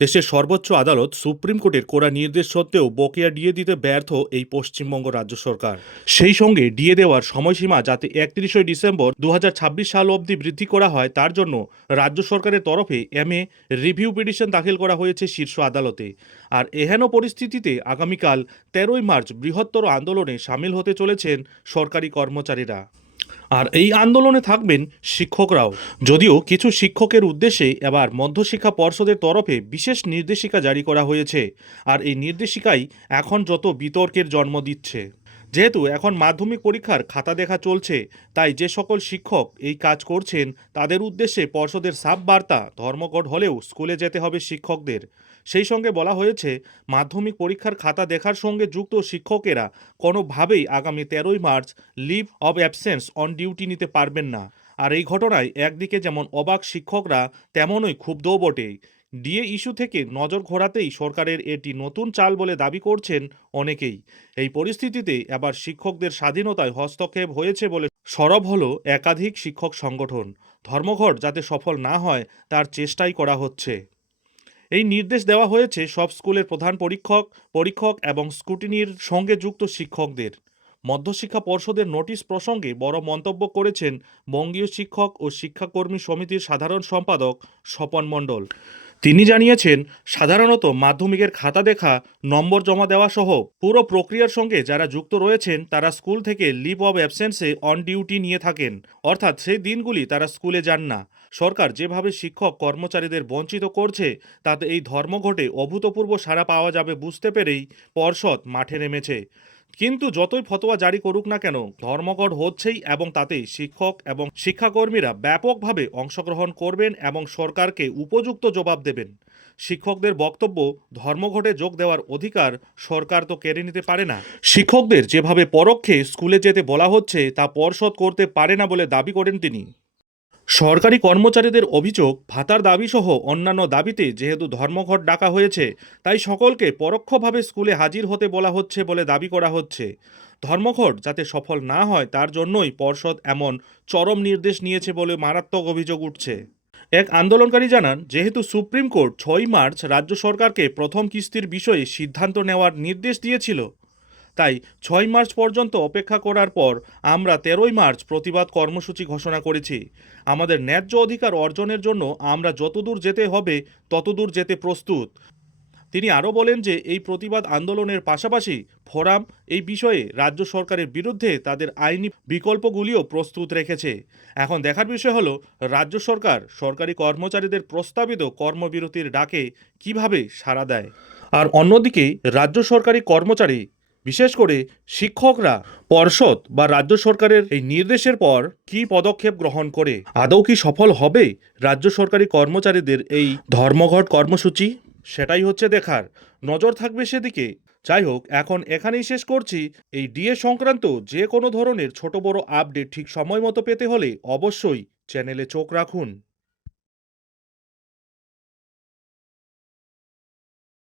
দেশের সর্বোচ্চ আদালত সুপ্রিম কোর্টের কড়া নির্দেশ সত্ত্বেও বকেয়া ডিএ দিতে ব্যর্থ এই পশ্চিমবঙ্গ রাজ্য সরকার। সেই সঙ্গে ডিএ দেওয়ার সময়সীমা যাতে 31শে ডিসেম্বর 2026 সাল অবধি বৃদ্ধি করা হয়, তার জন্য রাজ্য সরকারের তরফে রিভিউ পিটিশন দাখিল করা হয়েছে শীর্ষ আদালতে। আর এহেন পরিস্থিতিতে আগামীকাল 13ই মার্চ বৃহত্তর আন্দোলনে সামিল হতে চলেছেন সরকারি কর্মচারীরা। আর এই আন্দোলনে থাকবেন শিক্ষকরাও। যদিও কিছু শিক্ষকের উদ্দেশ্যে এবার মধ্যশিক্ষা পর্ষদের তরফে বিশেষ নির্দেশিকা জারি করা হয়েছে। আর এই নির্দেশিকাই এখন যত বিতর্কের জন্ম দিচ্ছে। যেহেতু এখন মাধ্যমিক পরীক্ষার খাতা দেখা চলছে, তাই যে সকল শিক্ষক এই কাজ করছেন তাদের উদ্দেশ্যে পর্ষদের সাফ বার্তা, ধর্মঘট হলেও স্কুলে যেতে হবে শিক্ষকদের। সেই সঙ্গে বলা হয়েছে, মাধ্যমিক পরীক্ষার খাতা দেখার সঙ্গে যুক্ত শিক্ষকেরা কোনোভাবেই আগামী 13ই March leave of absence on duty নিতে পারবেন না। আর এই ঘটনায় একদিকে যেমন অবাক শিক্ষকরা, তেমনই ক্ষুব্ধও বটে। ডিএ ইস্যু থেকে নজর ঘোরাতেই সরকারের এটি নতুন চাল বলে দাবি করছেন অনেকেই। এই পরিস্থিতিতে এবার শিক্ষকদের স্বাধীনতায় হস্তক্ষেপ হয়েছে বলে সরব হলো একাধিক শিক্ষক সংগঠন। ধর্মঘট যাতে সফল না হয় তার চেষ্টাই করা হচ্ছে। এই নির্দেশ দেওয়া হয়েছে সব স্কুলের প্রধান পরীক্ষক এবং স্কুটিনির সঙ্গে যুক্ত শিক্ষকদের। মধ্যশিক্ষা পর্ষদের নোটিশ প্রসঙ্গে বড় মন্তব্য করেছেন বঙ্গীয় শিক্ষক ও শিক্ষাকর্মী সমিতির সাধারণ সম্পাদক স্বপন মণ্ডল। তিনি জানিয়েছেন, সাধারণত মাধ্যমিকের খাতা দেখা, নম্বর জমা দেওয়া সহ পুরো প্রক্রিয়ার সঙ্গে যারা যুক্ত রয়েছেন তারা স্কুল থেকে লিভ অব অ্যাবসেন্সে অন ডিউটি নিয়ে থাকেন, অর্থাৎ সেই দিনগুলি তারা স্কুলে যান না। সরকার যেভাবে শিক্ষক কর্মচারীদের বঞ্চিত করছে, তাতে এই ধর্মঘটে অভূতপূর্ব সাড়া পাওয়া যাবে বুঝতে পেরেই পর্ষদ মাঠে নেমেছে। কিন্তু যতই ফতোয়া জারি করুক না কেন, ধর্মঘট হচ্ছেই এবং তাতেই শিক্ষক এবং শিক্ষাকর্মীরা ব্যাপকভাবে অংশগ্রহণ করবেন এবং সরকারকে উপযুক্ত জবাব দেবেন। শিক্ষকদের বক্তব্য, ধর্মঘটে যোগ দেওয়ার অধিকার সরকার তো কেড়ে নিতে পারে না। শিক্ষকদের যেভাবে পরোক্ষে স্কুলে যেতে বলা হচ্ছে তা পর্ষদ করতে পারে না বলে দাবি করেন তিনি। সরকারি কর্মচারীদের অভিযোগ, ভাতার দাবিসহ অন্যান্য দাবিতে যেহেতু ধর্মঘট ডাকা হয়েছে, তাই সকলকে পরোক্ষভাবে স্কুলে হাজির হতে বলা হচ্ছে বলে দাবি করা হচ্ছে। ধর্মঘট যাতে সফল না হয় তার জন্যই পর্ষদ এমন চরম নির্দেশ নিয়েছে বলে মারাত্মক অভিযোগ উঠছে। এক আন্দোলনকারী জানান, যেহেতু সুপ্রিম কোর্ট 6ই মার্চ রাজ্য সরকারকে প্রথম কিস্তির বিষয়ে সিদ্ধান্ত নেওয়ার নির্দেশ দিয়েছিল, তাই 6 মার্চ পর্যন্ত অপেক্ষা করার পর আমরা 13ই মার্চ প্রতিবাদ কর্মসূচি ঘোষণা করেছি। আমাদের ন্যায্য অধিকার অর্জনের জন্য আমরা যতদূর যেতে হবে ততদূর যেতে প্রস্তুত। তিনি আরও বলেন যে এই প্রতিবাদ আন্দোলনের পাশাপাশি ফোরাম এই বিষয়ে রাজ্য সরকারের বিরুদ্ধে তাদের আইনি বিকল্পগুলিও প্রস্তুত রেখেছে। এখন দেখার বিষয় হলো রাজ্য সরকার সরকারি কর্মচারীদের প্রস্তাবিত কর্মবিরতির ডাকে কিভাবে সাড়া দেয়। আর অন্যদিকে রাজ্য সরকারি কর্মচারী, বিশেষ করে শিক্ষকরা, পর্ষদ বা রাজ্য সরকারের এই নির্দেশের পর কি পদক্ষেপ গ্রহণ করে, আদৌ কি সফল হবে রাজ্য সরকারি কর্মচারীদের এই ধর্মঘট কর্মসূচি, সেটাই হচ্ছে দেখার। নজর থাকবে সেদিকে। যাই হোক, এখন এখানেই শেষ করছি। এই ডিএ সংক্রান্ত যে কোনো ধরনের ছোট বড় আপডেট ঠিক সময় মতো পেতে হলে অবশ্যই চ্যানেলে চোখ রাখুন।